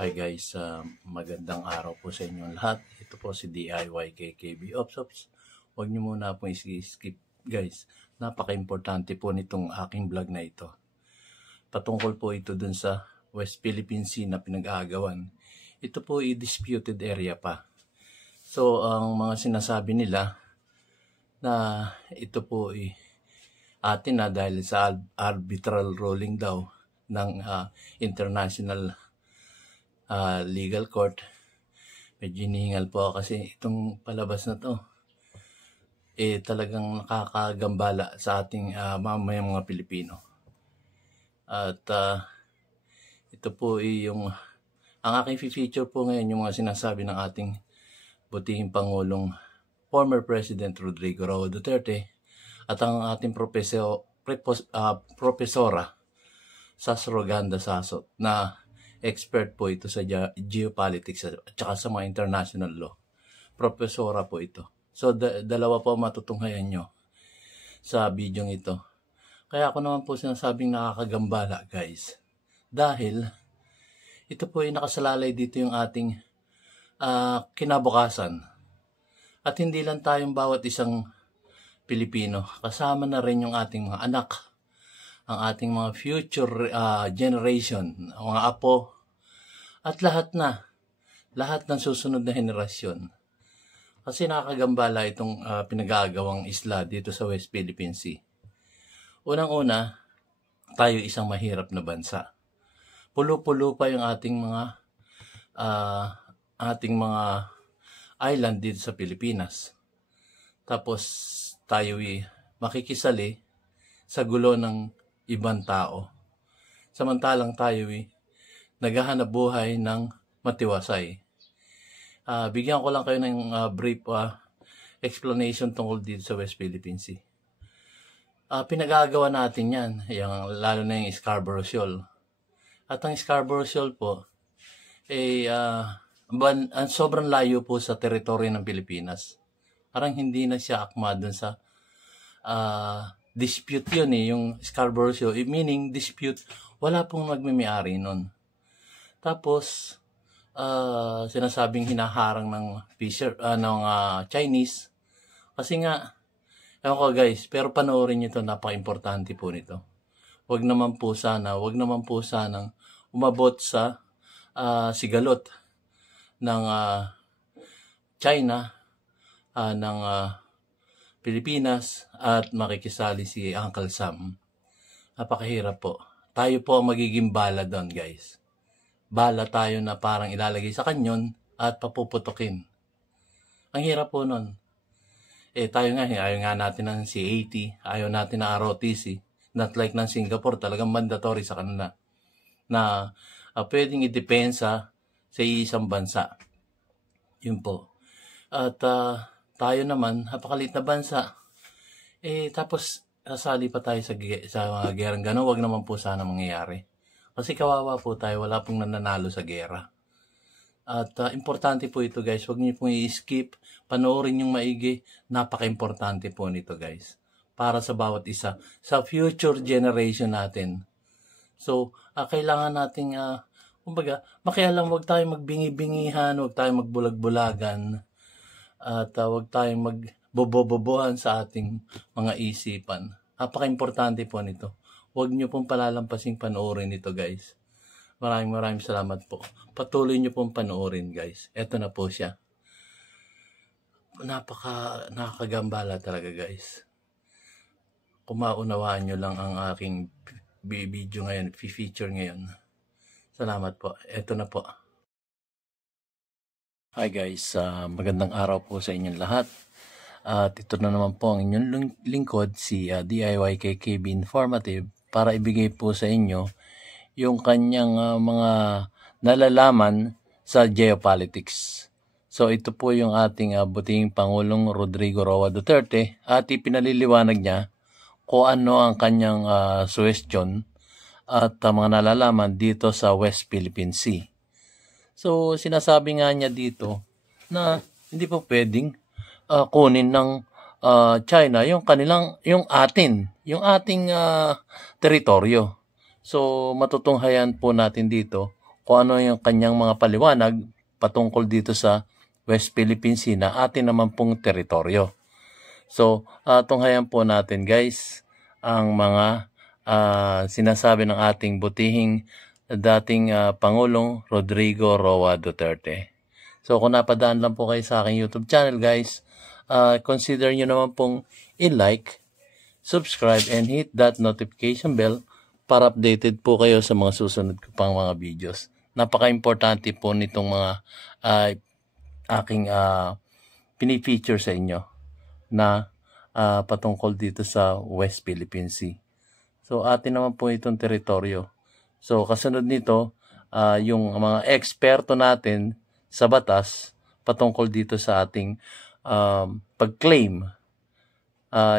Hi guys, magandang araw po sa inyong lahat. Ito po si DIY KKB Ops. Huwag niyo muna po i-skip guys. Napaka-importante po nitong aking vlog na ito. Patungkol po ito dun sa West Philippine Sea na pinag-aagawan. Ito po i-disputed area pa. So, ang mga sinasabi nila na ito po atin na dahil sa arbitral ruling daw ng international legal court. Medyo hinihingal po kasi itong palabas na to talagang nakakagambala sa ating mamayang mga Pilipino. At ito po ang aking feature po ngayon yung mga sinasabi ng ating butihing Pangulong former President Rodrigo Roa Duterte at ang ating Profesora Sasroganda Sasot na expert po ito sa geopolitics at saka sa mga international law. Profesora po ito. So, dalawa po matutunghayan nyo sa video ito. Kaya ako naman po sinasabing nakakagambala, guys. Dahil, ito po ay nakasalalay dito yung ating kinabukasan. At hindi lang tayong bawat isang Pilipino. Kasama na rin yung ating mga anak, ang ating mga future generation, mga apo, at lahat ng susunod na henerasyon. Kasi nakakagambala itong pinag-aagawang isla dito sa West Philippine Sea. Unang-una, tayo isang mahirap na bansa. Pulo-pulo pa yung ating mga island dito sa Pilipinas. Tapos tayo makikisali sa gulo ng ibang tao. Samantalang tayo naghahanap buhay ng matiwasay. Bigyan ko lang kayo ng brief explanation tungkol dito sa West Philippine Sea. Pinag-aagawa natin yan, lalo na yung Scarborough Shoal. At ang Scarborough Shoal po, sobrang layo po sa teritoryo ng Pilipinas. Parang hindi na siya akma dun sa dispute yun yung Scarborough Shoal. Meaning, dispute, wala pong magmimiyari nun. Tapos, sinasabing hinaharang ng Chinese. Kasi nga, ewan ko guys, pero panoorin nyo ito, napaka-importante po nito. Wag naman po sanang umabot sa sigalot ng China, ng Pilipinas at makikisali si Uncle Sam. Napakahirap po. Tayo po ang magiging bala doon, guys. Bala tayo na parang ilalagay sa kanyon at papuputukin. Ang hirap po nun. Tayo nga, ayaw nga natin ng C-80, ayaw natin ng ROTC. Not like ng Singapore, talagang mandatory sa kanila na pwedeng idepensa sa isang bansa. Yun po. At tayo naman, napakalit na bansa. Tapos, sasali pa tayo sa mga gerang gano'n. Huwag naman po sana mangyayari. Kasi kawawa po tayo, wala pong nananalo sa gera. At importante po ito guys, huwag niyo pong i-skip. Panoorin yung maigi. Napaka-importante po nito guys. Para sa bawat isa. Sa future generation natin. So, kailangan nating, makialam, huwag tayong magbingi-bingihan, huwag tayong magbulag-bulagan. At huwag tayong magbobobobohan sa ating mga isipan. Napaka-importante po nito. Huwag nyo pong palalampasing panoorin ito guys. Maraming salamat po. Patuloy nyo pong panoorin guys. Ito na po siya. Nakakagambala talaga guys. Kung maunawaan nyo lang ang aking video ngayon, feature ngayon. Salamat po. Ito na po. Hi guys, magandang araw po sa inyong lahat. At ito na naman po ang inyong lingkod, si DIY KKB Informative, para ibigay po sa inyo yung kanyang mga nalalaman sa geopolitics. So ito po yung ating butihing Pangulong Rodrigo Roa Duterte at ipinaliliwanag niya kung ano ang kanyang suwestyon at mga nalalaman dito sa West Philippine Sea. So, sinasabi nga niya dito na hindi po pwedeng kunin ng China yung ating teritoryo. So, matutunghayan po natin dito kung ano yung kanyang mga paliwanag patungkol dito sa West Philippine Sea na atin naman pong teritoryo. So, tunghayan po natin guys ang mga sinasabi ng ating butihing dating Pangulong Rodrigo Roa Duterte. So, kung napadaan lang po kayo sa aking YouTube channel guys, consider nyo naman pong i-like, subscribe, and hit that notification bell para updated po kayo sa mga susunod ko pang mga videos. Napaka-importante po nitong mga aking pinifeature sa inyo na patungkol dito sa West Philippine Sea. So, atin naman po itong teritoryo. So, kasunod nito, yung mga eksperto natin sa batas patungkol dito sa ating pag-claim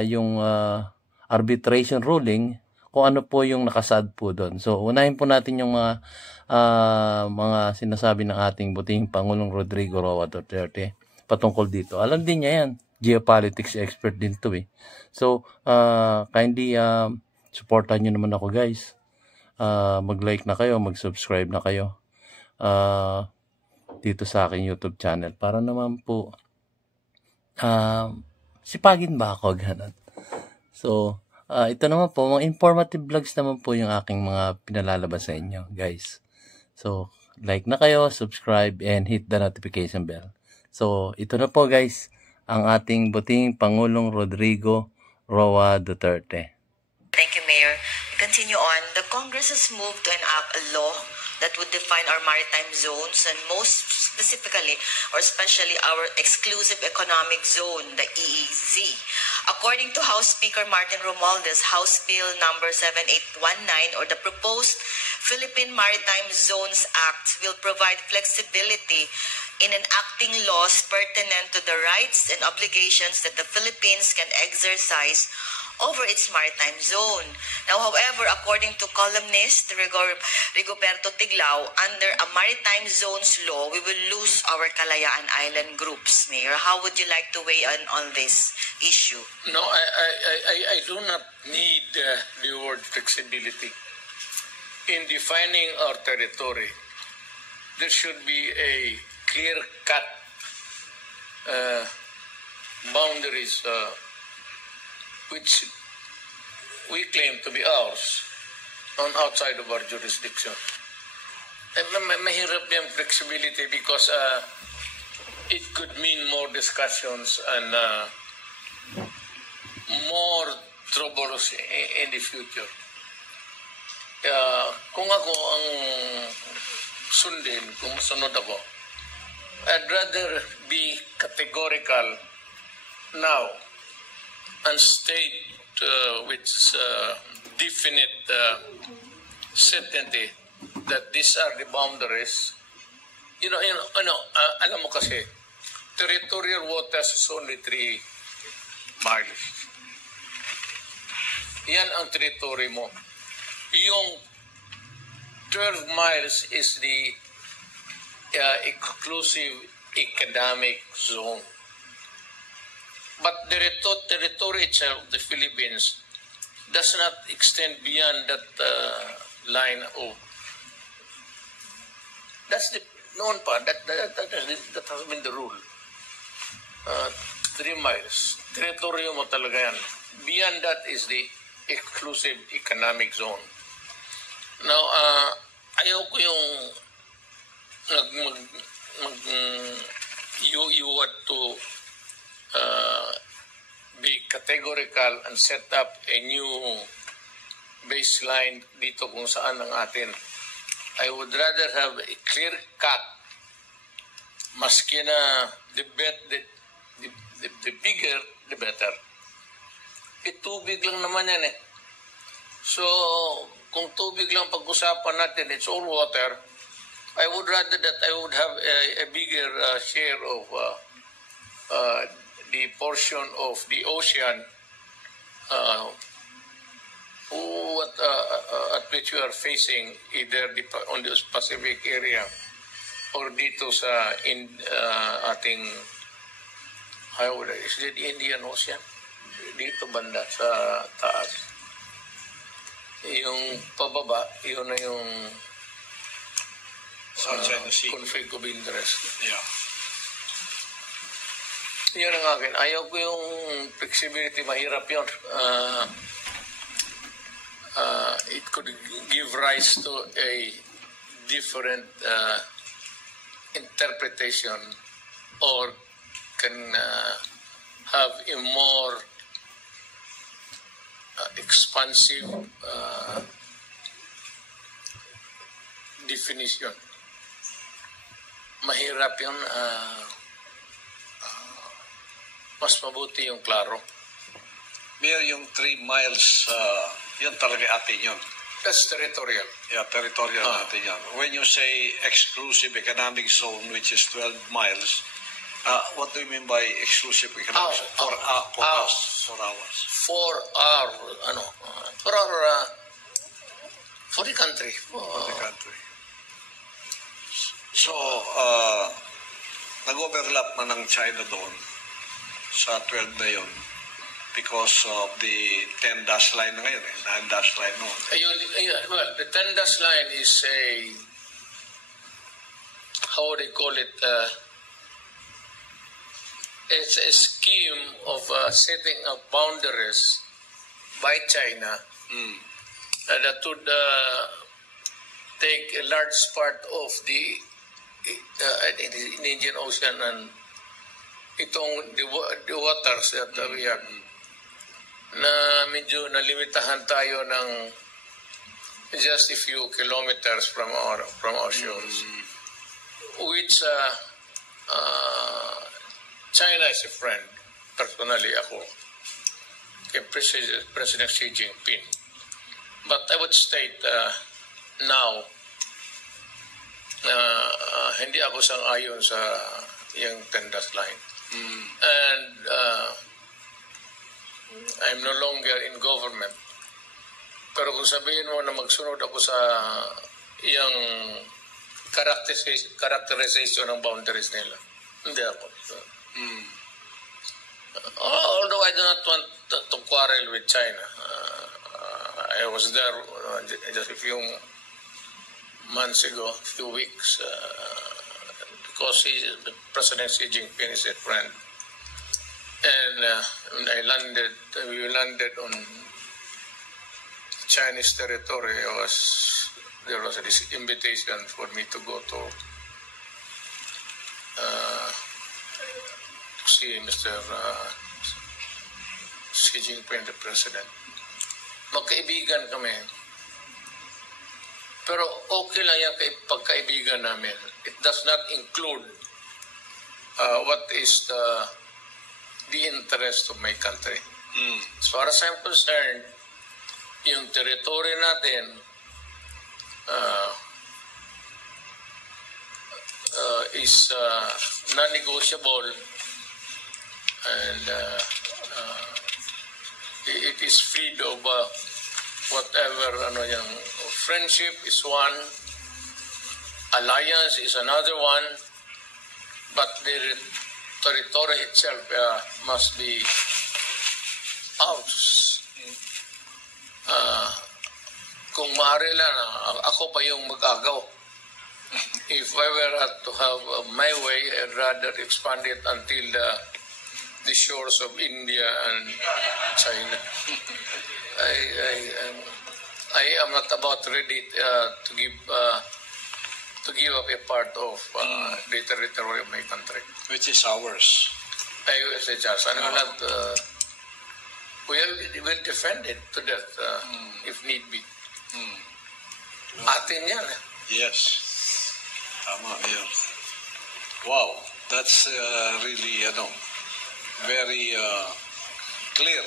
yung arbitration ruling, kung ano po yung nakasad po doon. So, unahin po natin yung mga sinasabi ng ating butihing Pangulong Rodrigo Roa Duterte patungkol dito. Alam din niya yan. Geopolitics expert din to eh. So, kindly supportan nyo naman ako guys. Mag-like na kayo, mag-subscribe na kayo dito sa aking YouTube channel para naman po sipagin ba ako ganun. So, ito naman po, mga informative vlogs naman po yung aking mga pinalalabas sa inyo, guys. So, like na kayo, subscribe, and hit the notification bell. So, ito na po, guys, ang ating butihing Pangulong Rodrigo Roa Duterte. Thank you, Mayor. Continue on. The Congress has moved to enact a law that would define our maritime zones and most specifically or especially our exclusive economic zone, the EEZ. According to House Speaker Martin Romualdez, House Bill number 7819 or the proposed Philippine Maritime Zones Act will provide flexibility in enacting laws pertinent to the rights and obligations that the Philippines can exercise over its maritime zone. Now, however, according to columnist Rigoberto Tiglao, under a maritime zones law, we will lose our Kalayaan Island groups. Mayor, how would you like to weigh in on this issue? No, I do not need the word flexibility. In defining our territory, there should be a clear-cut boundaries which we claim to be ours on outside of our jurisdiction. Mahirap yung flexibility because it could mean more discussions and more troubles in the future. Kung ako ang sundin, kung masunod ako, I'd rather be categorical now and state with definite certainty that these are the boundaries. Alam mo kasi, territorial waters is only 3 miles. Yan ang territory mo. Yung 12 miles is the exclusive economic zone. But the territory itself, the Philippines, does not extend beyond that line of. That's the known part. That has been the rule. 3 miles. Territory mo talaga yan. Beyond that is the exclusive economic zone. Now, ayaw ko yung you want to be categorical and set up a new baseline dito kung saan ang atin. I would rather have a clear cut, maski na the bigger, the better. Tubig lang naman yan eh. So, kung tubig lang pag-usapan natin, it's all water, I would rather that I would have a bigger share of the portion of the ocean at which we are facing, either on the Pacific area or dito sa ating, is it the Indian Ocean? Dito banda sa taas. Yung pababa, yun na yung South China Sea. conflict of interest. Yeah. Yan ang akin. Ayaw ko yung flexibility. Mahirap yun. It could give rise to a different interpretation or can have a more expansive definition. Mahirap yun. Mas mabuti yung klaro. Mayor, yung 3 miles, yun talaga atin yun. That's territorial. Yeah, territorial natin yan. When you say exclusive economic zone, which is 12 miles, what do you mean by exclusive economic zone? For us. For the country. For the country. So, nag-overlap na ng China doon sa 12 na yun because of the 10 dash line na ngayon, 9 dash line noon. Well, the 10 dash line is a, how would they call it, it's a scheme of setting up boundaries by China that would take a large part of the Indian Ocean and itong the waters that we have, na medyo nalimitahan tayo ng just a few kilometers from our shores, which China is a friend. Personally, ako kay President Xi Jinping. But I would state now hindi ako sang-ayon sa yung 10 dash line. And I'm no longer in government. Pero kung sabihin mo na magsunod ako sa yung characterization ng boundaries nila, hindi ako. Although I do not want to quarrel with China. I was there just a few months ago, a few weeks, because President Xi Jinping is a friend. And when we landed on Chinese territory, there was this invitation for me to go to see Mr. Xi Jinping, the President. Magkaibigan kami. Pero okay lang yung pagkaibigan namin. It does not include what is the interest of my country. As far as I'm concerned, yung territory natin is non-negotiable, and it is freed of whatever, friendship is one, alliance is another one, but the territory itself must be ours. Kung maaari lang, ako pa yung mag-agaw. If I were to have my way, I'd rather expand it until the shores of India and China. I am not about ready to give up a part of the territory of my country, which is ours. I say just, and we'll defend it to death if need be. Atin yan. Yes. Tama, yeah. Wow, that's really, very clear.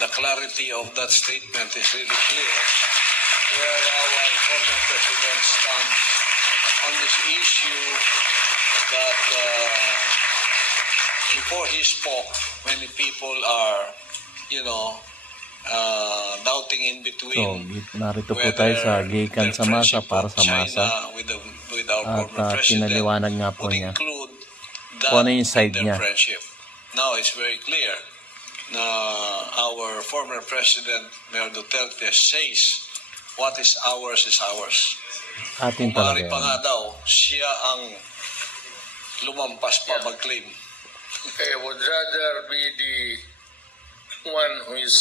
The clarity of that statement is really clear, where our former president stands on this issue that before he spoke, many people are, doubting in between. So, narito po tayo sa Gikan sa Masa para sa Masa. At pinaliwanag nga po niya kung ano yung side niya. Now it's very clear na our former President Mayor Duterte says what is ours is ours. Atin Maaari talaga pa yan. nga daw, siya ang lumampas pa mag-claim. I would rather be the one who is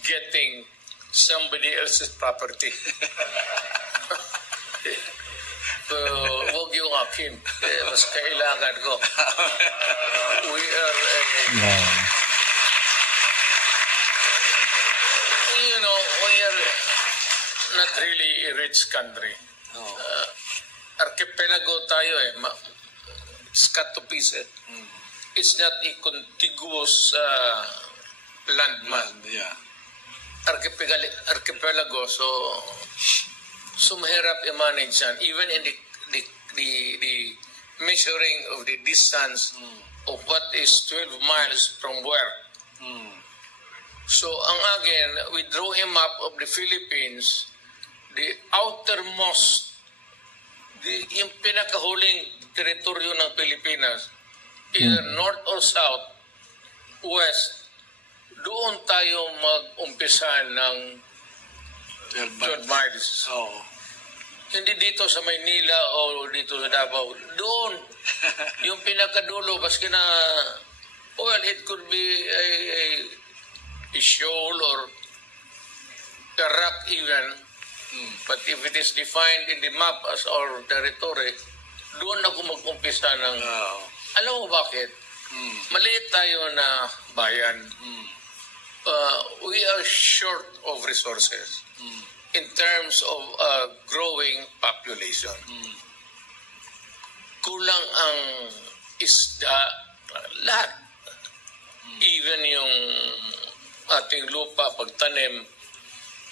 getting somebody else's property. Huwag yung akin. Mas kailangan ko. We are Yeah. we are not really a rich country. Archipelago tayo eh. It's cut to pieces. It's not a contiguous landmass. Yeah. Archipelago, so mahirap i-manage yan. Even in the measuring of the distance of what is 12 miles from where. So ang again, we draw a map of the Philippines, the outermost, yung pinakahuling teritoryo ng Pilipinas, either north or south, west, doon tayo mag-umpisa ng 12 miles. Oh. Hindi dito sa Maynila o dito sa Davao. Doon, yung pinakadulo, baski na, well, it could be a shoal or a rock even. But if it is defined in the map as our territory, doon ako mag-umpisa ng... Alam mo bakit? Maliit tayo na bayan. We are short of resources in terms of growing population. Kulang ang isda, lahat. Even yung ating lupa, pagtanim,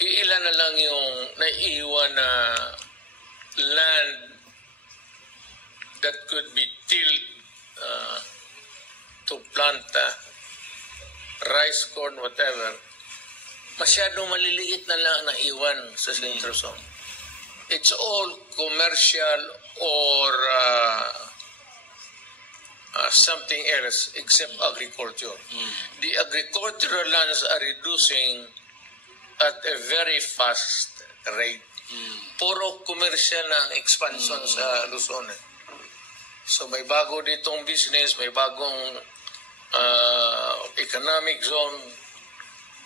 iilan na lang yung naiiwan na land that could be tilled to plant rice, corn, whatever. Masyadong maliliit na lang na iwan sa Central Zone. It's all commercial or something else except agriculture. The agricultural lands are reducing at a very fast rate. Puro commercial na expansion sa Luzon. So may bago ditong business, may bagong economic zone.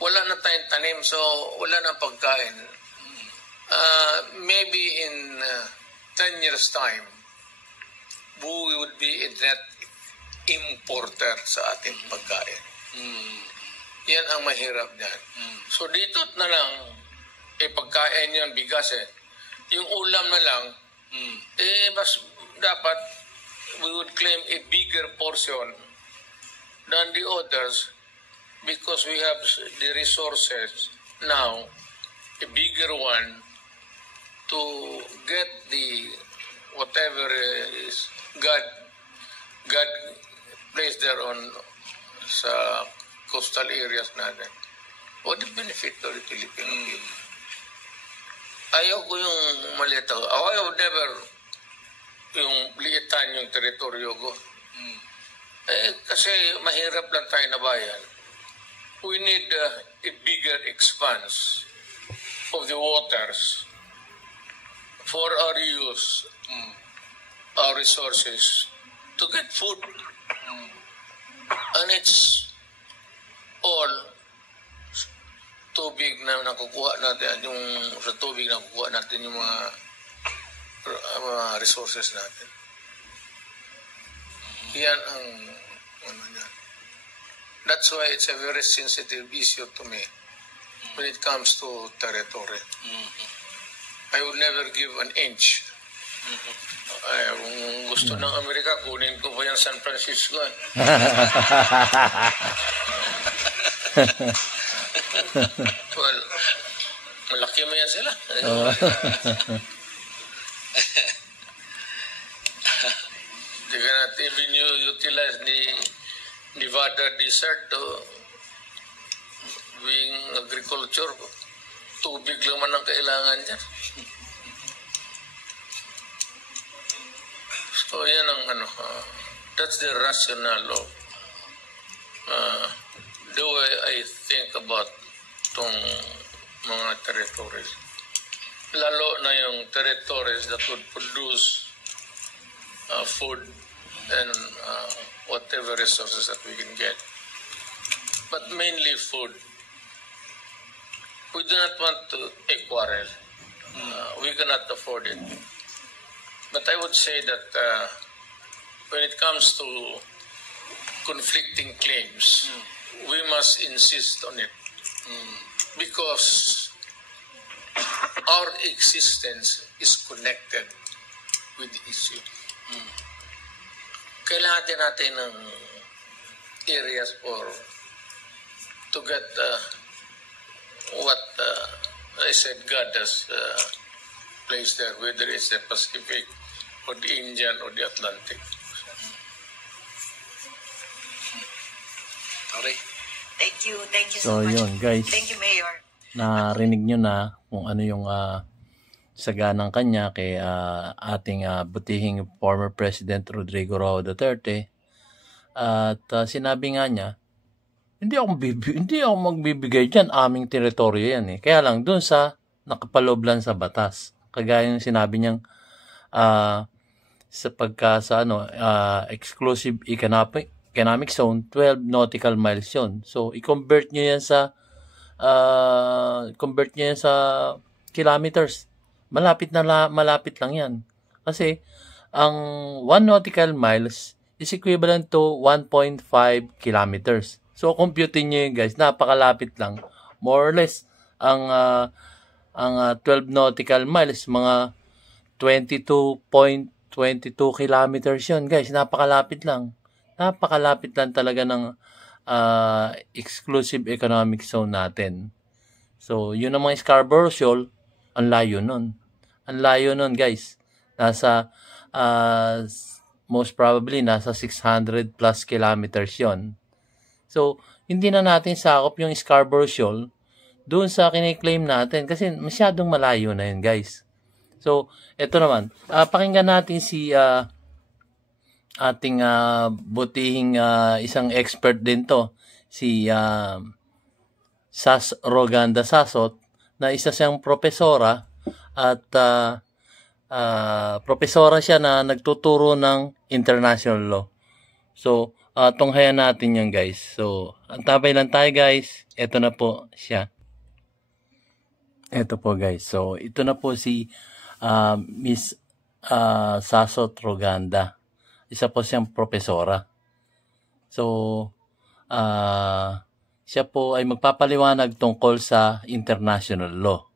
Wala na tayong tanim, so wala na pagkain. Maybe in 10 years' time, we would be a net importer sa ating pagkain. Yan ang mahirap niyan. So dito na lang, pagkain yun, bigas eh. Yung ulam na lang, mas dapat we would claim a bigger portion than the others because we have the resources now, a bigger one, to get the whatever is God placed there on sa coastal areas natin. What the benefit to the Filipino people? Ayaw ko yung maliit ako. I would never yung liitan yung teritoryo ko. Kasi mahirap lang tayo na bayan. We need a bigger expanse of the waters for our use, our resources, to get food. And it's all tubig na nakukuha natin, yung sa tubig na nakukuha natin yung mga resources natin. Yan ang ano yan. That's why it's a very sensitive issue to me when it comes to territory. I would never give an inch. Kung gusto ng Amerika, kunin ko pa yung San Francisco. Well, malaki mo yan sila. They cannot even utilize the Nevada desert to being agriculture. Tubig lang man ang kailangan niya. So yan ang that's the rationale of the way I think about tong mga territories. lalo na yung territories that would produce food and whatever resources that we can get. But mainly food. We do not want to quarrel. We cannot afford it. But I would say that when it comes to conflicting claims, we must insist on it. Because our existence is connected with the issue. Kailangan din natin ng areas to get what I said God has placed there, whether it's the Pacific or the Indian or the Atlantic. Sorry. Thank you So so much. yun guys, Thank you, Mayor. narinig nyo na kung ano yung saganang kanya kay ating butihing former President Rodrigo Roa Duterte. At sinabi nga niya, hindi ako magbibigay dyan, aming teritoryo yan eh. Kaya lang dun sa nakapaloob lang sa batas. Kagaya yung sinabi niyang exclusive economic zone, 12 nautical miles yun. So i-convert niyo yan sa kilometers. Malapit lang yan. Kasi ang 1 nautical miles is equivalent to 1.5 kilometers. So computing niyo yun guys, napakalapit lang. More or less ang 12 nautical miles mga 22.22 kilometers yun guys, napakalapit lang. Napakalapit lang talaga ng exclusive economic zone natin. So yun ang mga Scarborough Shoal, ang layo nun. Ang layo nun guys. Nasa most probably nasa 600 plus kilometers yon. So hindi na natin sakop yung Scarborough Shoal doon sa kiniklaim natin kasi masyadong malayo na yun guys. So eto naman, pakinggan natin si ating butihing isang expert din to, si Sas Roganda Sasot, na isa siyang propesora at propesora siya na nagtuturo ng international law. So tunghayan natin yan guys. So antabay lang tayo guys. Ito na po siya. Ito po guys. So ito na po si Miss Sasot Roganda. Isa po siyang propesora. So siya po ay magpapaliwanag tungkol sa international law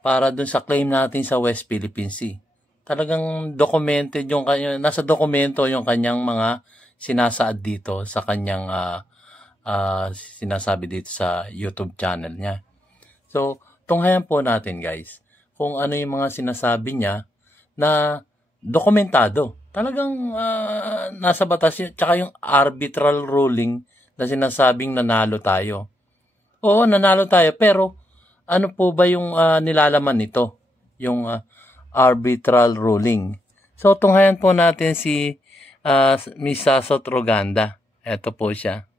para dun sa claim natin sa West Philippine Sea. Talagang documented yung nasa dokumento yung kanyang mga sinasaad dito sa kanyang sinasabi dito sa YouTube channel niya. So, tunghayan po natin guys kung ano yung mga sinasabi niya na dokumentado. Talagang nasa batas yun, tsaka yung arbitral ruling na sinasabing nanalo tayo. Oo, nanalo tayo, pero ano po ba yung nilalaman nito? Yung arbitral ruling. So, tunghayan po natin si Miss Sasot Roganda. Ito po siya.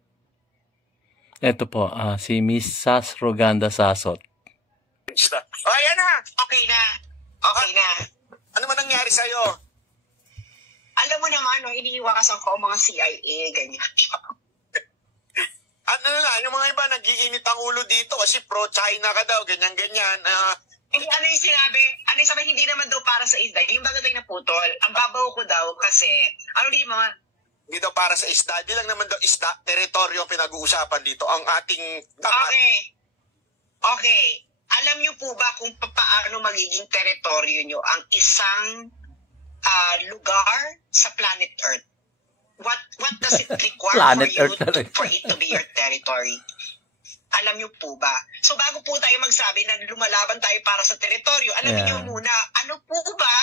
Ito po, si Miss Sas Roganda Sasot. Oh, ayan na! Okay na. Okay na. Ano man nangyari sa'yo? Alam mo naman, iniiwasan ko ang mga CIA, ganyan. Ano na, yung mga iba nag-iinit ang ulo dito kasi pro-China ka daw, ganyan-ganyan. Hindi, ano yung sabi, hindi naman daw para sa isda. Yung bago tayo naputol, ang babaw ko daw kasi, Hindi daw para sa isda, di lang naman daw isda, teritoryo ang pinag-uusapan dito. Ang ating Okay. Alam niyo po ba kung paano magiging teritoryo niyo ang isang lugar sa planet Earth? What does it require for it to be your territory? Alam niyo po ba? So bago po tayo magsabi na lumalaban tayo para sa teritoryo, alam niyo muna, ano po ba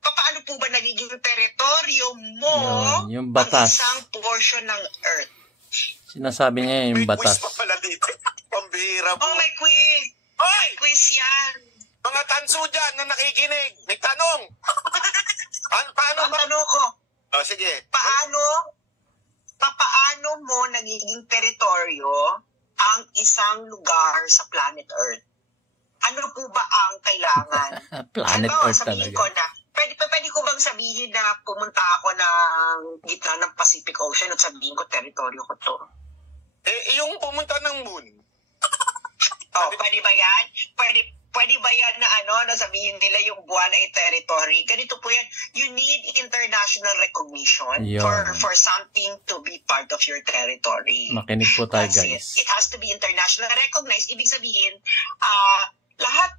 paano po ba nagiging teritoryo mo yung batas, ang isang portion ng Earth? Sinasabi niya yung batas. May quiz pa pala dito. Pambihira po. Oh, may quiz. May quiz yan. Mga tanso dyan na nakikinig, may tanong. Paano ang tanong ko? Sige. Paano mo nagiging teritoryo ang isang lugar sa planet Earth? ano po ba ang kailangan? Planet Ano, Earth sabihin talaga. ko na, pwede ko bang sabihin na pumunta ako ng gitna ng Pacific Ocean at sabihin ko teritoryo ko to? Yung pumunta ng moon. Pwede ba yan? Pwede ba yan na na sabihin nila yung buwan ay territory? Ganito po yan. You need international recognition Yun. for something to be part of your territory. Makinig po tayo, That's guys. It has to be internationally recognized. Ibig sabihin, lahat,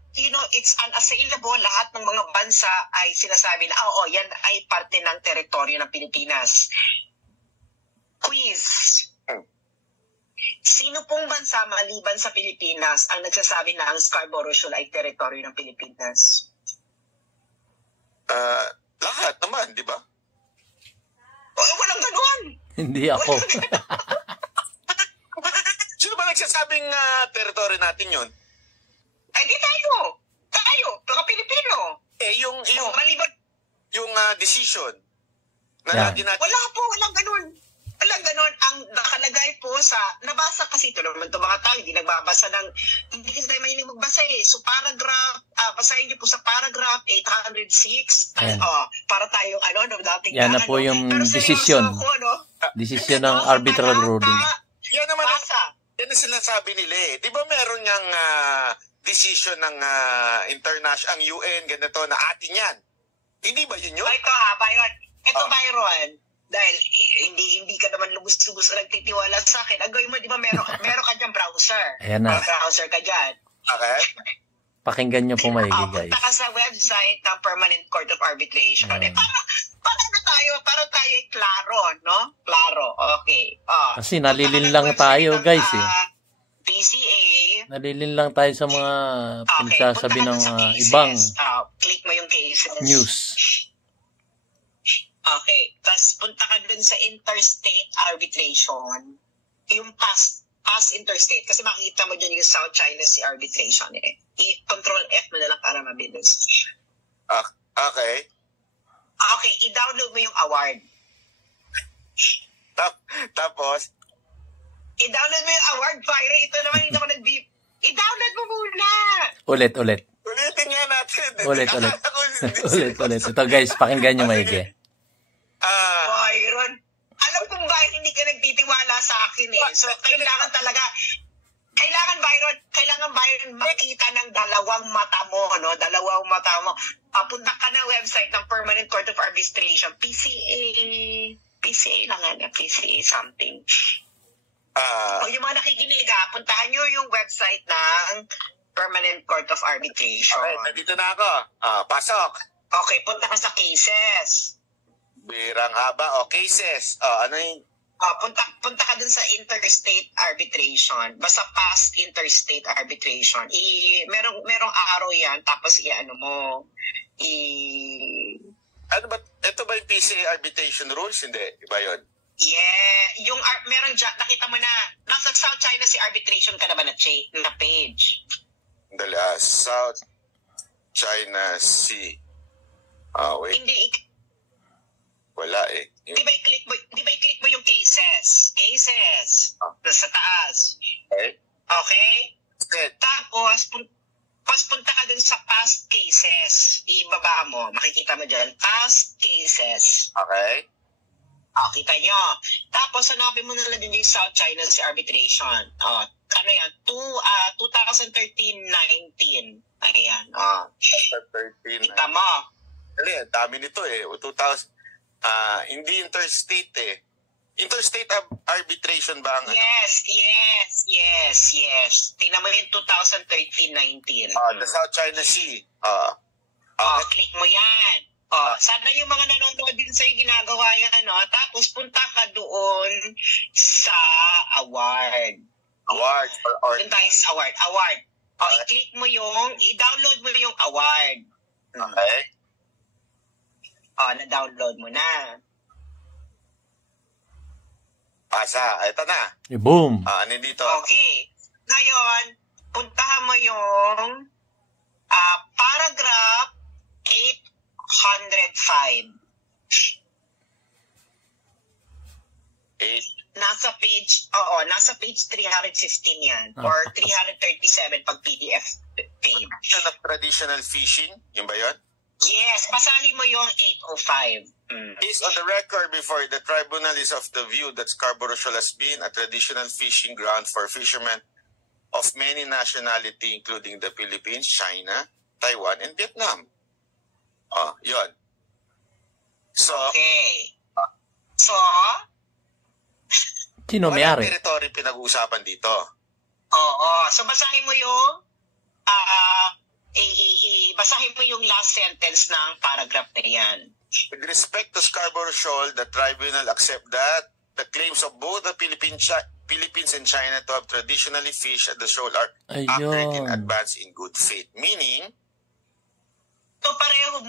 it's unassailable. Lahat ng mga bansa ay sinasabi na, yan ay parte ng teritoryo ng Pilipinas. Quiz. Sino pong bansa maliban sa Pilipinas ang nagsasabi na ang Scarborough Shoal ay teritoryo ng Pilipinas? Lahat naman, di ba? Walang ganun. Hindi ako. Sino ba nagsasabing teritoryo natin yun? Ay, di tayo. Mga Pilipino. Maliban. Yung decision na Yan. lagi natin. Walang ganun. Walang ganun. Ang nakalagay po nabasa kasi ito naman ito mga tao, hindi nagbabasa hindi kasi tayo mahilig magbasa eh. So paragraph, basahin niyo po sa paragraph 806. Ayan. Para tayong dating Yan na po yung desisyon. Desisyon ng arbitral ruling. Yan naman Basa. yan ang sinasabi nila eh. Di ba meron niyang decision ng international, ang UN, ganito, na atin yan. Hindi ba yun yun? Ito Byron. Byron. Dahil hindi ka naman lubos-lubos na nagtitiwala sa akin. Ang gawin mo, di ba, meron ka dyan browser. Ayan na. May browser ka dyan. Okay. Pakinggan nyo po maigi, guys. Punta ka sa website ng Permanent Court of Arbitration. Para tayo klaro, no? Klaro, okay. Kasi nalilin lang tayo, guys, eh. PCA. Nalilin lang tayo sa mga pinagsasabi punta ka ng dun sa cases. ibang Click mo yung cases. news. Okay. Tapos punta ka dun sa interstate arbitration. Yung past interstate. Kasi makikita mo dyan yung South China Sea arbitration eh. I-control F mo na lang para mabilis. Okay. Okay. I-download mo yung award. Tapos, I-download mo yung award file. Ito naman hindi ako nag-beep. I-download mo muna. Ulit. ulitin nga natin. Ulit. Ito, guys, pakinggan nyo maigi. Byron, alam kong Byron, hindi ka nagtitiwala sa akin eh. So, kailangan Byron makita ng dalawang mata mo, no? Dalawang mata mo. Punta ka ng website ng Permanent Court of Arbitration. PCA lang PCA something. O yung mga nakikinig, puntahan nyo yung website ng Permanent Court of Arbitration. Okay, nandito na ako. Pasok. Okay, punta ka sa cases. Birang haba. Cases. Ano yung... Punta ka dun sa interstate arbitration. Basta past interstate arbitration. Merong arrow yan, tapos ano mo, Ano ba? Ito ba yung PCA arbitration rules? Hindi. Iba yun? Yeah. Meron dyan, nakita mo na, nasa South China Sea arbitration ka na ba na page? Dali, South China Sea. Wait. Hindi, Wala eh. di ba i-click mo yung cases? Sa taas. Okay. Okay? Good. Tapos punta ka dun sa past cases. Ibaba mo. Makikita mo dyan. Past cases. Okay. Kita nyo. Tapos hanapin mo na lang din yung South China Sea arbitration. Ano yan? 2013-19. Ayan. 13. Kita mo. Dali, dami nito eh. 2000. Hindi interstate eh. Interstate arbitration ba ang... Yes. Tingnan mo yung 2013-19. The South China Sea. Click mo yan. Sana yung mga nanonood din sa'yo ginagawa yan, Tapos punta ka doon sa award. Award. Doon tayo sa award. I-click mo i-download mo yung award. Okay. Na-download mo na. Pasa. Ito na. Boom. Ano dito? Okay. Ngayon, puntahan mo yung paragraph 805. Nasa page 315 yan. Or 337 pag PDF maintain. Of traditional fishing, yun ba yun? Yes, basahin mo yung 805. Is on the record before the tribunal is of the view that Scarborough Shoal has been a traditional fishing ground for fishermen of many nationality, including the Philippines, China, Taiwan, and Vietnam. Yun. So, Okay. So, Sino may-ari? walang territory pinag-uusapan dito. oo. So, basahin mo yung basahin mo yung last sentence ng paragraph na yan. With respect to Scarborough Shoal, the tribunal accept that the claims of both the Philippines and China to have traditionally fished at the shoal are accurate in advance in good faith. Meaning, So, pareho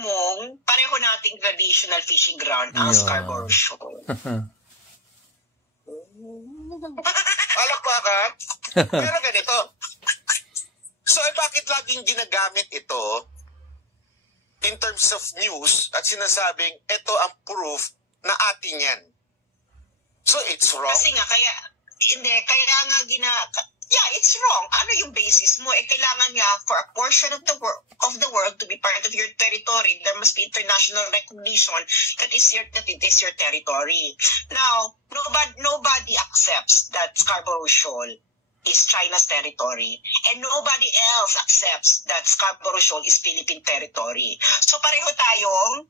nating traditional fishing ground ang Scarborough Shoal. alakpakan, pero ganito. So, bakit laging ginagamit ito in terms of news at sinasabing ito ang proof na atin yan? So, it's wrong. Kasi nga, it's wrong. Ano yung basis mo? Kailangan nga for a portion of the world to be part of your territory, there must be international recognition that it is your territory. Now, nobody accepts that Scarborough Shoal is China's territory, and nobody else accepts that Scarborough Shoal is Philippine territory. So pareho tayong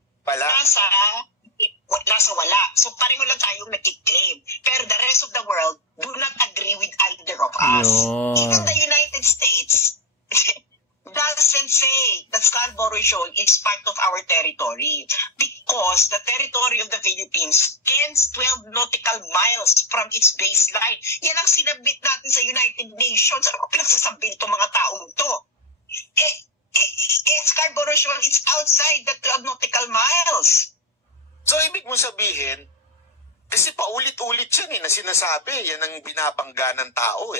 nasa wala. So pareho lang tayong nag-claim. Pero the rest of the world do not agree with either of us. Even the United States doesn't say that Scarborough Shoal is part of our territory because the territory of the Philippines ends 12 nautical miles from its baseline. Yan ang sinabit natin sa United Nations. Ano ko pinagsasabi itong mga taong to? Scarborough Shoal is outside the 12 nautical miles. So, ibig mo sabihin, kasi paulit-ulit yan na sinasabi, yan ang binabangga ng tao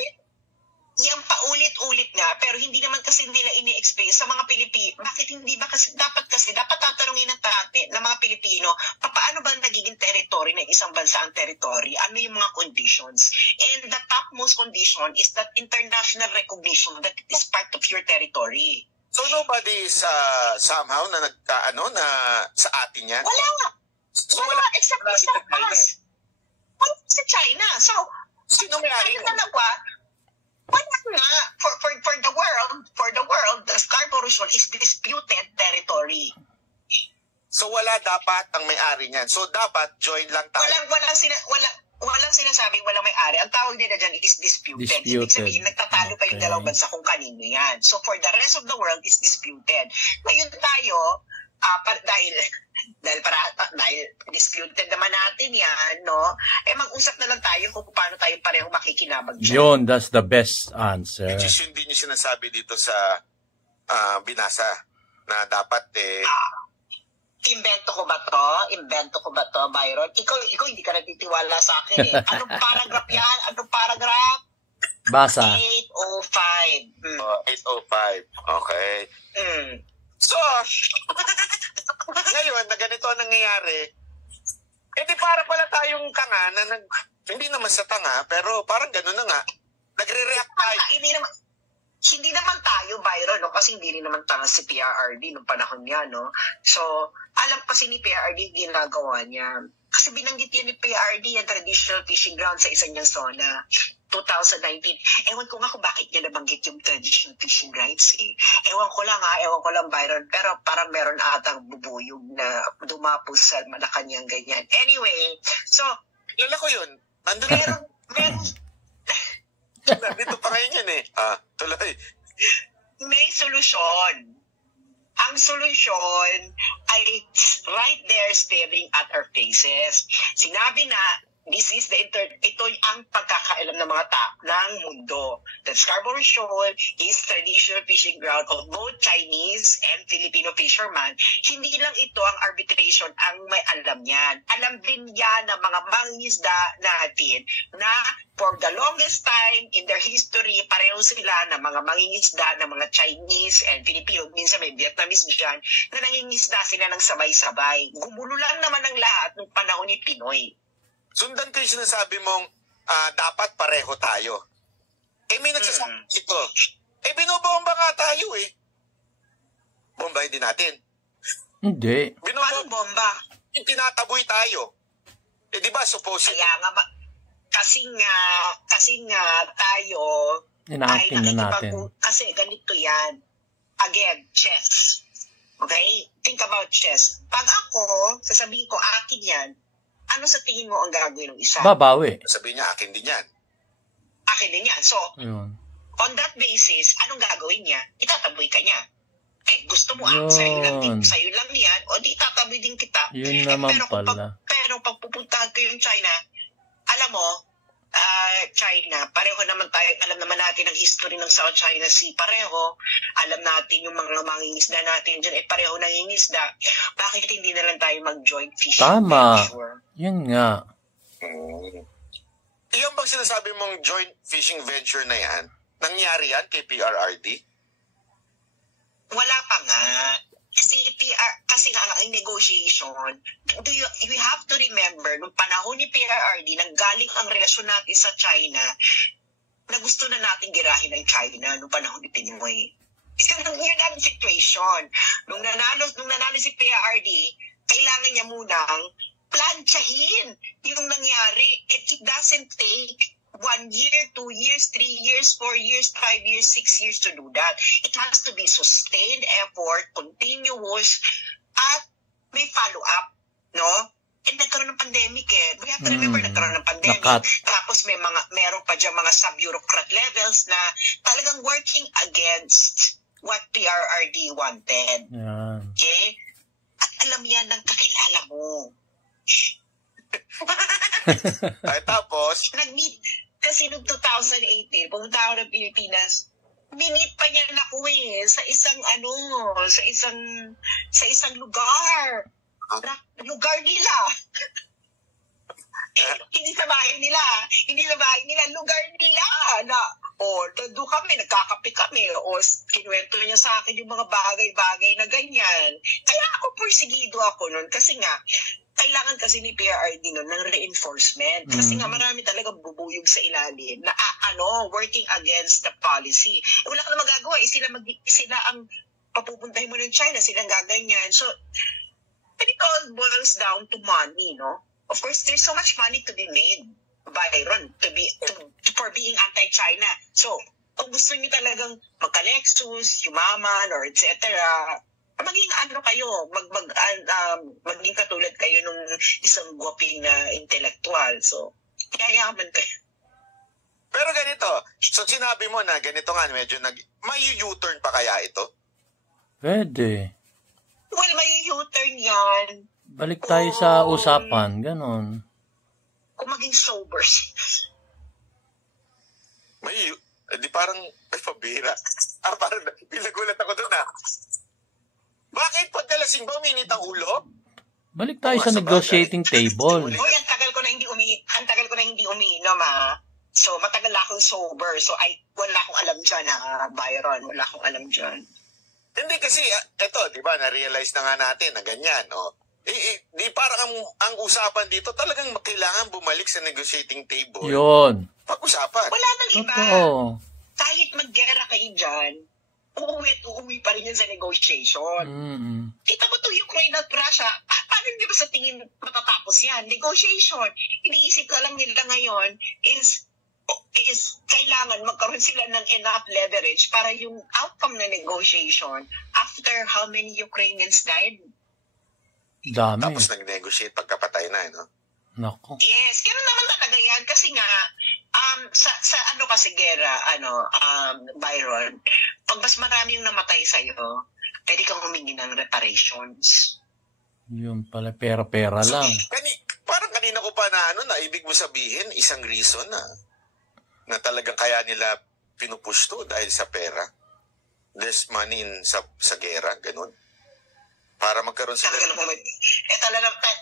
Yan paulit-ulit nga, pero hindi naman kasi nila ini-explain sa mga Pilipino. Bakit hindi ba kasi, dapat tatanungin ng mga Pilipino, paano ba nagiging territory ng isang bansa ang territory? Ano yung mga conditions? And the topmost condition is that international recognition that it is part of your territory. So, nobody is somehow na na sa atin yan? Wala. So, wala except us. Wala sa China. So, sino may-ari nun? Wala nga. For the world, the Scarborough Shoal is disputed territory. So, wala dapat ang may-ari niyan. So, dapat join lang tayo. Walang sinasabing walang may-ari. Ang tawag nila dyan is disputed. Ibig sabihin, nagtatalo pa yung dalawang bansa kung kanino yan. So, for the rest of the world is disputed. Ngayon tayo, dahil disputed naman natin yan, no? Mag-usap na lang tayo kung paano tayo pareho makikinabag dyan. Yun, that's the best answer. Which is hindi nyo sinasabi dito sa binasa na dapat Invento ko ba to, Byron? Ikaw hindi ka nagtitiwala sa akin Anong paragraph yan? Basa. 805. 805. Okay. So, ngayon, na ganito ang nangyayari, di para pala tayong tanga na hindi naman sa tanga, pero parang gano'n na nga, nagre-react tayo. Hindi naman tayo, Byron, no? Kasi hindi rin naman tanga si PRRD nung panahon niya, no? So, alam kasi ni PRRD ginagawa niya. Kasi binanggit yan ni PRRD ang traditional fishing ground sa isa niyang zona. 2019. Ewan ko nga kung bakit niya nabanggit yung traditional fishing rights Ewan ko lang Byron, pero parang meron atang bubuyog na dumapos sa Malacanang ganyan. Anyway, so Lala ko yun. Nandun meron dito pa ngayon yan tuloy. May solusyon. Ang solusyon ay right there staring at our faces. Sinabi na ito ang pagkakailam ng mga ng mundo. The Scarborough Shoal is traditional fishing ground of both Chinese and Filipino fishermen. Hindi lang ito ang arbitration ang may alam niyan. Alam din yan ng mga mangingisda natin na for the longest time in their history, pareho sila ng mga mangingisda ng mga Chinese and Filipino. Minsan may Vietnamese dyan na nangingisda sila ng sabay-sabay. Gumulo lang naman ang lahat ng panahon ni Pinoy. Sundan ko yung sinasabi mong dapat pareho tayo. May nagsasabi ito. Binobomba nga tayo eh. Bombahin din natin. Hindi. Paano bomba? Yung tinataboy tayo. Di ba, supposedly? Kaya nga, kasi nga tayo Inaakin na natin. Kasi ganito yan. Again, chess. Okay? Think about chess. Pag ako, sasabihin ko, akin yan, ano sa tingin mo ang gagawin ng isa? Babawi. Sabihin niya, akin din yan. Akin din yan. So, Yun. on that basis, anong gagawin niya? Itataboy ka niya. Gusto mo, Yun. sa'yo lang yan, o di tataboy din kita. Yun naman pala. Pero pag pupuntahan ko yung China, alam mo, China, pareho naman tayo, alam naman natin ang history ng South China Sea, pareho, alam natin yung mga mangingisda natin dyan, pareho nangingisda, bakit hindi na lang tayo mag-joint fishing venture? Yun nga. Yung bang sinasabi mong joint fishing venture na yan, nangyari yan kay PRRD? Wala pa nga. Kasi nga ang negotiation, we have to remember, nung panahon ni PRRD, nanggaling ang relasyon natin sa China, na gusto na natin girahin ng China nung panahon ni Pinoy. Yun ang situation. Nung nanalo si PRRD, kailangan niya munang plansyahin yung nangyari. And it doesn't take 1 year, 2 years, 3 years, 4 years, 5 years, 6 years to do that. It has to be sustained effort, continuous, at may follow-up, no? And nagkaroon ng pandemic eh. We have to remember, nagkaroon ng pandemic. Tapos meron pa dyan mga sub-bureaucrat levels na talagang working against what PRRD wanted. Yeah. Okay? At alam yan ng kakilala mo. Ay, tapos, Nag-meet kasi noong 2018, pumunta ako ng Pilipinas, minit pa niya ako sa isang lugar. Lugar nila. Hindi sa bahay nila, lugar nila. Doon kami, nagkakape kami. Kinuwento niya sa akin yung mga bagay-bagay na ganyan. Kaya porsigido ako nun kasi nga, kailangan kasi ni PRRD nun ng reinforcement. Kasi nga marami talaga bubuyog sa ilalim na working against the policy. Wala ka na magagawa. Sila ang papupuntahin mo ng China, silang gaganyan. So, it all boils down to money, no? Of course, there's so much money to be made, Byron, for being anti-China. So, kung gusto niyo talagang magka-Lexus, yumaman, or etc., maging maging katulad kayo nung isang guwaping na intellectual. So, yayaman kayo. pero ganito, so sinabi mo na ganito nga, medyo may U-turn pa kaya ito? Pwede. Well, may U-turn yan. Balik tayo sa usapan, ganon. Kung maging sober. Di parang, pabira. Parang pinagulat ako doon Bakit pagkalasing ba uminit ang ulo? Balik tayo sa negotiating table. Uy, ang tagal ko na hindi umiinom So, matagal akong sober. So, wala akong alam dyan Byron. Wala akong alam dyan. Hindi kasi, eto, di ba, na-realize na nga natin na ganyan, di parang ang usapan dito talagang kailangan bumalik sa negotiating table. Yun. Pag-usapan. Wala nang iba. Totoo. Kahit mag-gera kayo dyan, uuwi pa rin yan sa negotiation. Kita mo itong Ukraine at Russia, paano nyo ba sa tingin matatapos yan? Negotiation. Iniisip ko lang nila ngayon is kailangan magkaroon sila ng enough leverage para yung outcome na negotiation after how many Ukrainians died? Dami. Tapos nag-negotiate pagkapatay na, no? Nako. Yes, gano'n naman talaga yan. Kasi nga, sa ano kasi gera, Byron, pag mas marami yung namatay sa'yo, pwede kang humingi ng reparations. Yun pala, pera-pera lang. Parang kanina ko pa na ibig mo sabihin, isang reason na talagang kaya nila pinupush to dahil sa pera. There's money sa gera, ganun. Para magkaroon sila.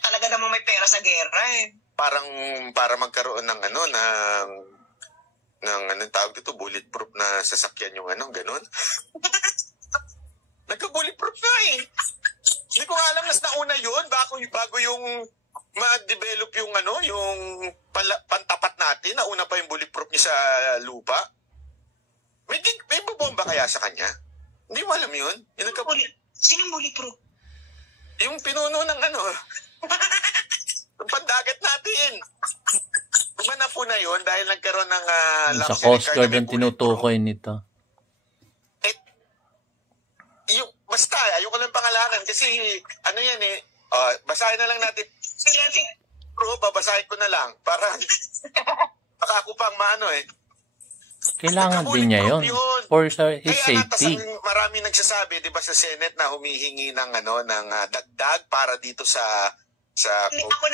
Talaga namang may pera sa gera Parang para magkaroon ng ng tawag dito, bulletproof na sasakyan yung ganun. Nagka-bulletproof na Hindi ko alam nas nauna yun bago yung ma-develop yung yung pantapat natin, nauna pa yung bulletproof niya sa lupa. May bubomba kaya sa kanya? Hindi mo alam yun? Sinong bulletproof? Yung pinuno ng yung pandagat natin. Manapo na yun dahil nagkaroon ng sa Coast Guard ang tinutukoy nito. Basta, ayoko lang pangalanan kasi yan basahin na lang natin. Babasahin ko na lang para baka ako pang Kailangan din niya yun for his safety. Marami nagsasabi, 'di ba, sa Senate na humihingi ng dagdag para dito sa Ako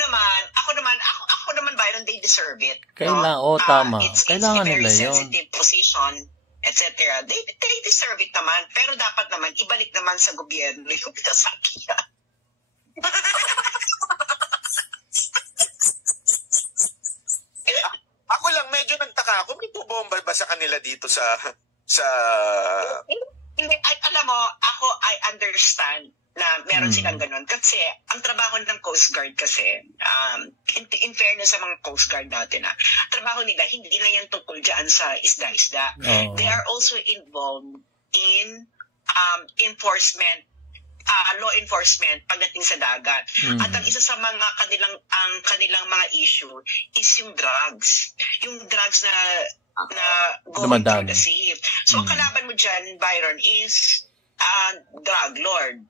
naman Byron, they deserve it. Tama. It's Kailangan a very nila yun. sensitive position, etc. They deserve it naman, pero dapat naman ibalik naman sa gobyerno yung pinasakyan. Ako lang medyo nagtaka ako, may bubomba ba sa kanila dito sa Alam mo, I understand na meron silang ganun. Kasi, ang trabaho ng Coast Guard kasi, in fairness sa mga Coast Guard natin, trabaho nila, hindi na yan tungkol dyan sa isda-isda. They are also involved in law enforcement pagdating sa dagat. At ang isa sa mga kanilang mga issue is yung drugs. Yung drugs na going through the sea. So, ang kalaban mo dyan, Byron, is drug lord.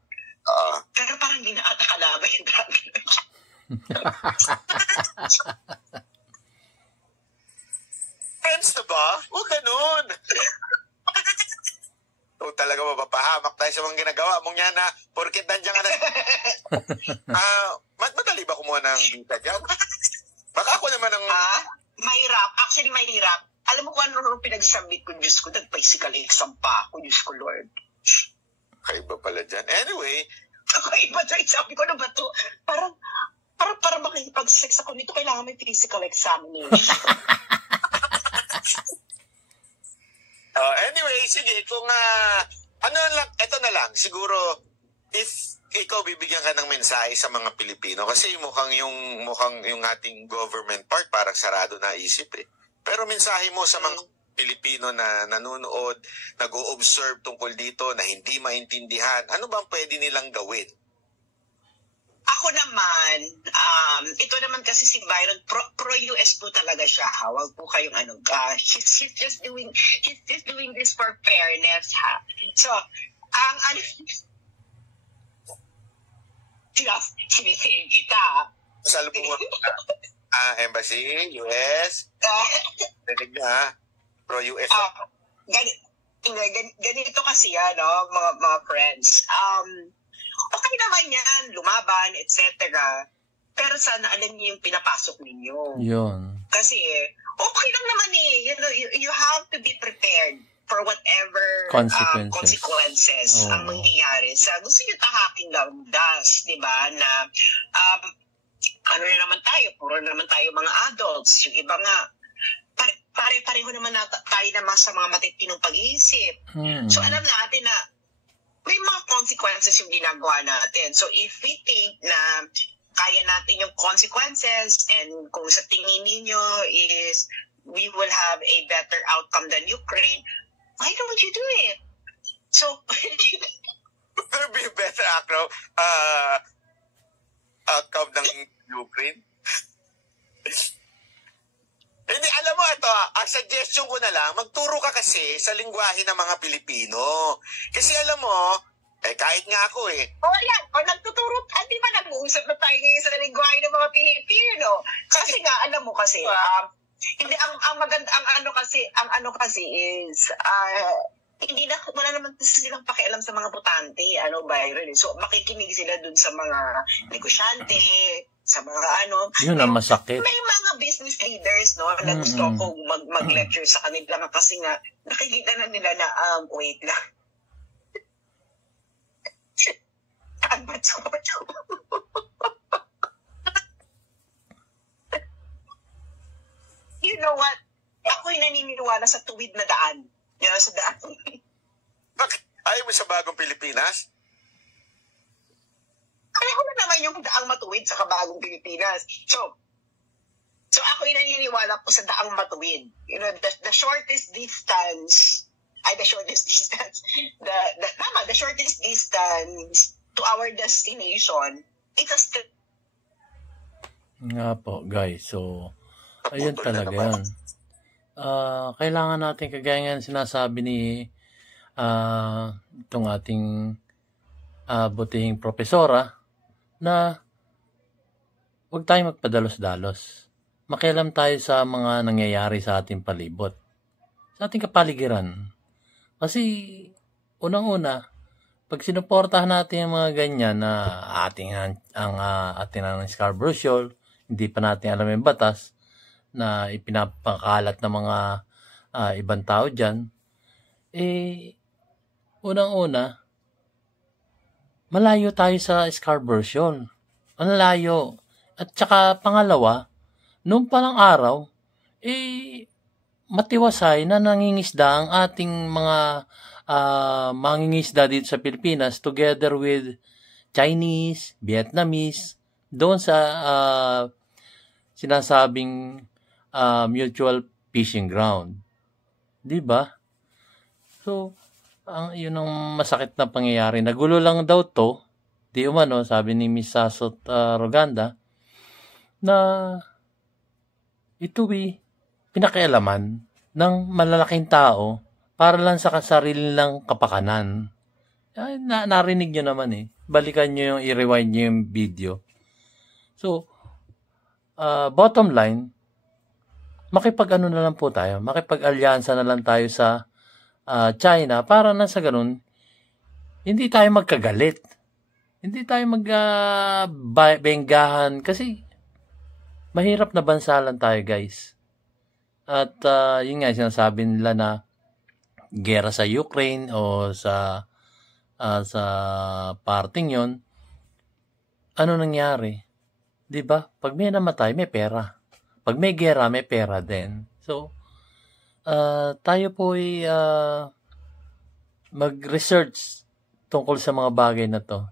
Pero parang hindi na kalaban yung drug lord. Friends na ba? Huwag ganun. Talaga mapapahamak tayo sa mga ginagawa mong yan na porkit nandiyan ka na. Madali ba kumuha ng visa dyan? Baka ako naman ang... Mahirap. Actually, mahirap. Alam mo kung ano pinagsambit ko, Diyos ko, nag-physical exam pa ako, Diyos ko, Lord. Kaiba pala dyan. Anyway. Kaiba dyan. Sabi ko, ano ba ito? Parang makikipag-sex ako nito, kailangan may physical examination. Anyway, sige, kung ito na lang, siguro, if ikaw bibigyan ka ng mensahe sa mga Pilipino, kasi mukhang yung ating government part parang sarado na isip Pero mensahe mo sa mga Pilipino na nanonood, nag-o-observe tungkol dito, na hindi maintindihan, ano bang pwede nilang gawin? Ako naman, ito naman kasi si Byron, pro-US po talaga siya. Huwag po kayong he's just doing this for fairness, ha. So, sinisingin kita. Salubungan Embassy, US, dinig na, pro-US. Ganito kasi mga friends. Okay naman yan, lumaban, etc. Pero sana alam niyo yung pinapasok ninyo. Yun. Kasi, okay lang naman you have to be prepared for whatever consequences ang mangyayari. Gusto niyo tahaking laundas, di ba? Na, naman tayo, puro naman tayo mga adults. Yung iba nga, pare-pareho naman tayo naman sa mga matitinong pag-iisip. So, alam natin na may mga consequences yung ginagawa natin. So, if we think na kaya natin yung consequences and kung sa tingin ninyo is we will have a better outcome than Ukraine, why don't you do it? So, will be better outcome ng Ukraine? Hindi, alam mo ito, ang suggestion ko na lang, magturo ka kasi sa lingwahe ng mga Pilipino. Kasi alam mo, kahit nga ako yan. O nagtuturo, di ba nag-uusap na tayo ngayon sa lingwahe ng mga Pilipino? Kasi nga, alam mo kasi, hindi, ang maganda, ang ano kasi is, hindi na, wala naman silang pakialam sa mga botante, Byron. So, makikinig sila dun sa mga negosyante, sa mga Yun ang masakit. May mga business leaders, na gusto ko mag-lecture sa kanila kasi nga, nakikita na nila na, wait lang. You know what? Ako'y naniniwala sa tuwid na daan. Sa daan. Bakit? Ayaw mo sa bagong Pilipinas? Ayaw na naman yung daang matuwid sa kabagong Pilipinas. So ako'y naniniwala po sa daang matuwid. The shortest distance the shortest distance, the shortest distance to our destination, it's a straight. Nga po, guys. So, ayun talaga yan. Kailangan natin, kagaya nga sinasabi ni itong ating butihing profesora, na huwag tayong magpadalos-dalos. Makialam tayo sa mga nangyayari sa ating palibot, sa ating kapaligiran. Kasi, unang-una, pag sinuportahan natin yung mga ganyan na ating Scarborough Shoal, hindi pa natin alam yung batas na ipinapakalat ng mga ibang tao dyan, unang-una, malayo tayo sa Scarborough Shoal. Ang layo. At saka pangalawa, noong palang araw, matiwasay na nangingisda ang ating mga mangingisda dito sa Pilipinas together with Chinese, Vietnamese, doon sa sinasabing mutual fishing ground. Di ba? So, yun ang masakit na pangyayari. Nagulo lang daw to, di umano, sabi ni Miss Sasot Roganda, na ito pinakialaman ng malalaking tao para lang sa sarili lang kapakanan. Narinig nyo naman Balikan nyo i-rewind nyo yung video. So, bottom line, makipag-ano na lang po tayo, makipag-alyansa na lang tayo sa China para na sa ganun, hindi tayo magkagalit. Hindi tayo magbenggahan kasi mahirap na bansa lang tayo, guys. At yun nga, sinasabi nila na gera sa Ukraine o sa parting yon, ano nangyari? Diba? Pag may namatay, may pera. Pag may gera, may pera din. So, tayo po ay mag-research tungkol sa mga bagay na to.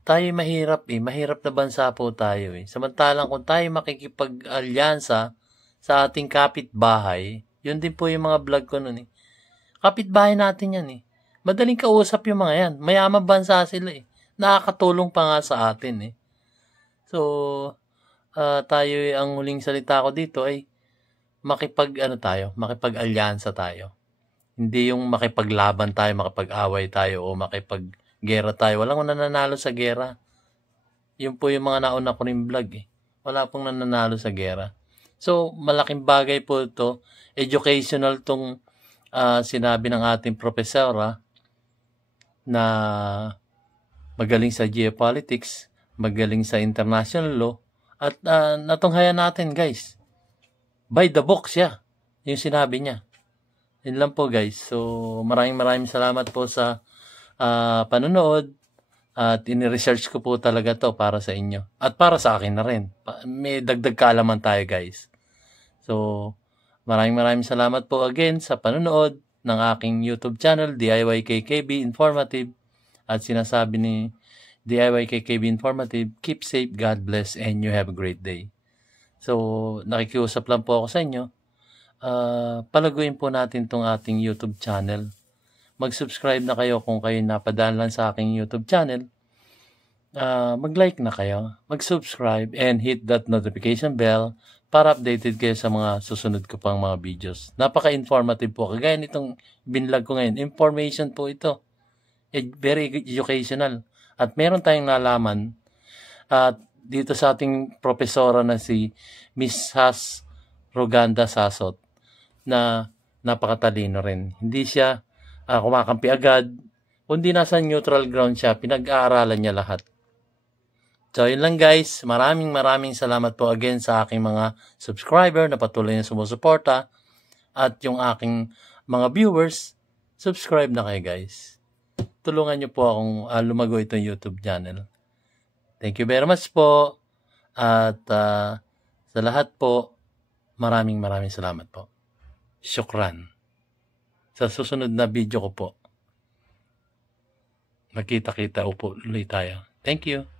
Tayo mahirap mahirap na bansa po tayo Samantalang kung tayo makikipag-alyansa sa ating kapitbahay, yun din po yung mga vlog ko nun Kapitbahay natin yan Madaling kausap yung mga yan. Mayamang bansa sila Nakakatulong pa nga sa atin So, tayo ang huling salita ko dito ay makipag-alyansa tayo. Hindi yung makipaglaban tayo, makipag-away tayo o makipag-gera tayo. Walang nananalo sa gera. Yun po yung mga nauna ko rin vlog Wala pong nananalo sa gera. So, malaking bagay po ito. Educational tong sinabi ng ating profesora na magaling sa geopolitics, magaling sa international law, at natunghayan natin, guys. By the book siya, yung sinabi niya. Yun lang po, guys. So, maraming salamat po sa panonood at ini-research ko po talaga to para sa inyo. At para sa akin na rin. May dagdag kaalaman tayo, guys. So, maraming salamat po again sa panonood ng aking YouTube channel, DIYKKB Informative. At sinasabi ni DIYKKB Informative, keep safe, God bless, and you have a great day. So, nakikiusap lang po ako sa inyo. Palaguin po natin tong ating YouTube channel. Mag-subscribe na kayo kung kayo napadaan lang sa aking YouTube channel. Mag-like na kayo, mag-subscribe, and hit that notification bell para updated kayo sa mga susunod ko pang mga videos. Napaka-informative po. Kagaya nitong binlog ko ngayon. Information po ito. Very educational. At meron tayong nalaman dito sa ating profesora na si Miss Sas Roganda Sasot na napakatalino rin. Hindi siya kumakampi agad. Kundi nasa neutral ground siya. Pinag-aaralan niya lahat. So, yun lang guys. Maraming salamat po again sa aking mga subscriber na patuloy na sumusuporta. At yung aking mga viewers, subscribe na kayo guys. Tulungan niyo po akong lumago itong YouTube channel. Thank you very much po. At sa lahat po, maraming salamat po. Syukran. Sa susunod na video ko po, magkita-kita ulit tayo. Thank you.